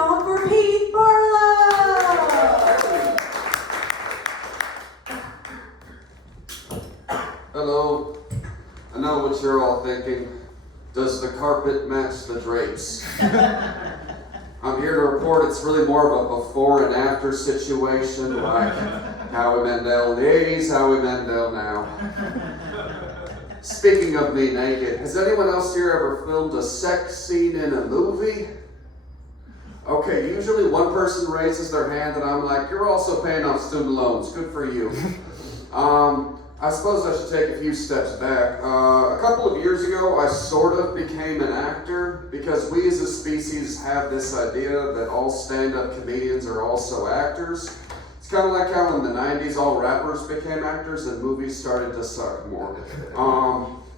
on for Pete Barlow! Hello. I know what you're all thinking. Does the carpet match the drapes? I'm here to report it's really more of a before and after situation, like Howie Mandel in the 80s, Howie Mandel now. Speaking of me naked, has anyone else here ever filmed a sex scene in a movie? Okay, usually one person raises their hand and I'm like, you're also paying off student loans, good for you. I suppose I should take a few steps back. A couple of years ago, I sort of became an actor because we as a species have this idea that all stand-up comedians are also actors. It's kind of like how in the 90s all rappers became actors and movies started to suck more.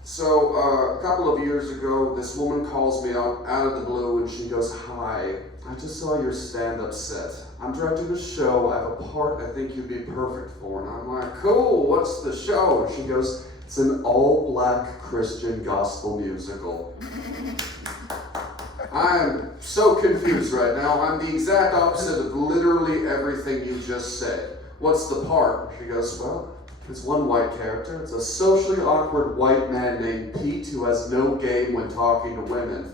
So a couple of years ago, this woman calls me up out of the blue and she goes, "Hi, I just saw your stand-up set. I'm directing a show. I have a part I think you'd be perfect for." And I'm like, "Cool, what's the show?" And she goes, "It's an all-black Christian gospel musical." I'm so confused right now. I'm the exact opposite of literally everything you just said. What's the part? She goes, "Well, it's one white character. It's a socially awkward white man named Pete who has no game when talking to women."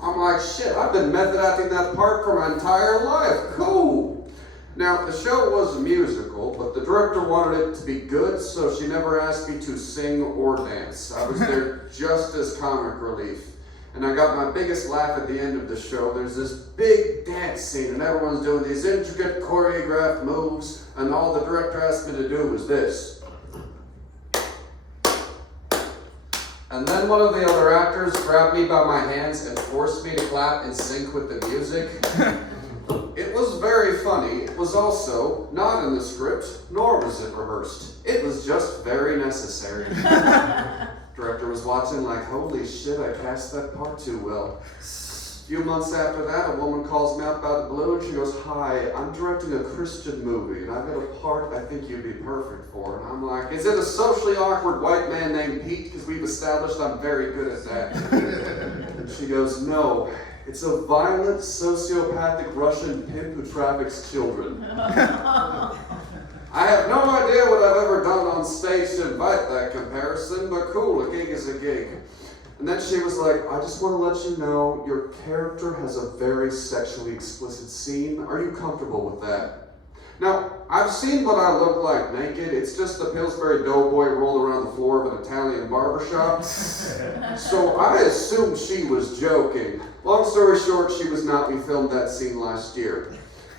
I'm like, shit, I've been method acting that part for my entire life. Cool. Now, the show was a musical, but the director wanted it to be good, so she never asked me to sing or dance. I was there just as comic relief. And I got my biggest laugh at the end of the show. There's this big dance scene, and everyone's doing these intricate choreographed moves, and all the director asked me to do was this. And then one of the other actors grabbed me by my hands and forced me to clap in sync with the music. It was very funny. It was also not in the script, nor was it rehearsed. It was just very necessary. Director was watching like, holy shit, I cast that part too well. A few months after that, a woman calls me up out of the blue and she goes, "Hi, I'm directing a Christian movie and I've got a part I think you'd be perfect for." And I'm like, "Is it a socially awkward white man named Pete? Because we've established I'm very good at that." And she goes, "No, it's a violent, sociopathic Russian pimp who traffics children." I have no idea what I've ever done on stage to invite that comparison, but cool, a gig is a gig. And then she was like, "I just want to let you know your character has a very sexually explicit scene. Are you comfortable with that?" Now, I've seen what I look like naked. It's just the Pillsbury Doughboy rolled around the floor of an Italian barbershop. So I assumed she was joking. Long story short, she was not. We filmed that scene last year.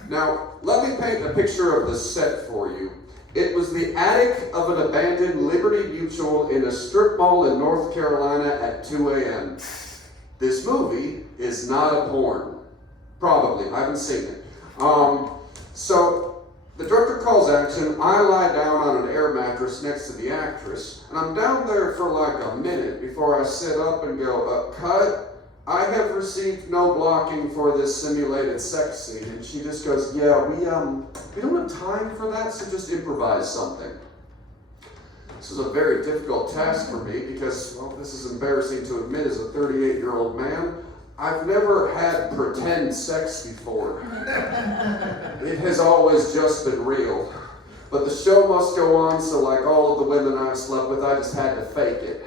Now, let me paint a picture of the set for you. It was the attic of an abandoned Liberty Mutual in a strip mall in North Carolina at 2 a.m. This movie is not a porn. Probably, I haven't seen it. So, the director calls action. I lie down on an air mattress next to the actress, and I'm down there for like a minute before I sit up and go, "Cut. I have received no blocking for this simulated sex scene." And she just goes, "Yeah, we don't have time for that, so just improvise something." This is a very difficult task for me because, well, this is embarrassing to admit as a 38-year-old man. I've never had pretend sex before. It has always just been real. But the show must go on, so like all of the women I've slept with, I just had to fake it.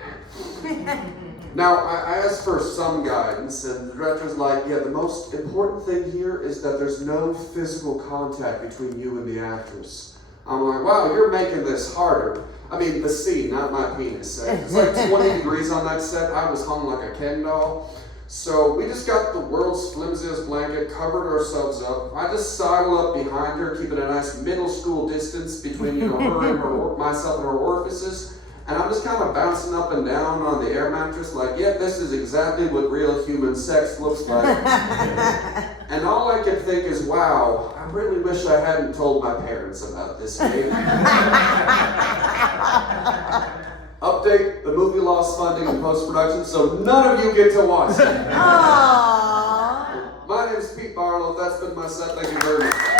Now, I asked for some guidance, and the director's like, "Yeah, the most important thing here is that there's no physical contact between you and the actress." I'm like, "Wow, you're making this harder." I mean, the scene, not my penis. It's like 20 degrees on that set. I was hung like a Ken doll. So we just got the world's flimsiest blanket, covered ourselves up. I just sidle up behind her, keeping a nice middle school distance between her and myself and her orifices. And I'm just kind of bouncing up and down on the air mattress like, "Yep, this is exactly what real human sex looks like." And all I could think is, wow, I really wish I hadn't told my parents about this game. Update, the movie lost funding in post-production, so none of you get to watch it. Aww. My name is Pete Barlow. That's been my set. Thank you very much.